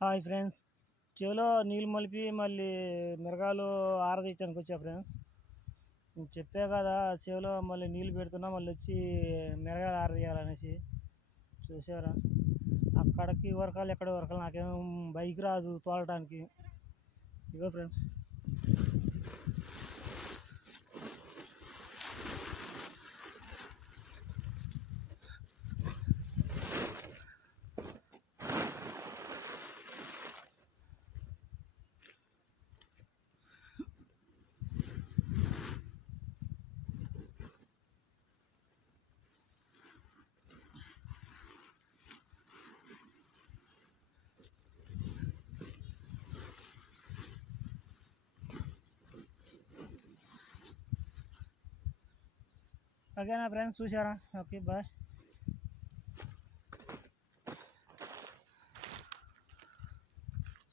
Hi friends. చెవిలో నీళ్ళు మలిపి మళ్ళీ మిరగాలు ఆరదీయటానికి వచ్చా ఫ్రెండ్స్. నేను చెప్పా కదా, చెవిలో మళ్ళీ నీళ్ళు పెడుతున్నా, మళ్ళీ వచ్చి మిరగాలు ఆరదీయాలనేసి. చూసారా, అక్కడికి ఉరకాలి, ఎక్కడ ఉరకాలి, నాకేం బైక్ రాదు తోలటానికి. ఇగో ఫ్రెండ్స్, ఓకేనా ఫ్రెండ్స్, చూసారా? Okay, bye.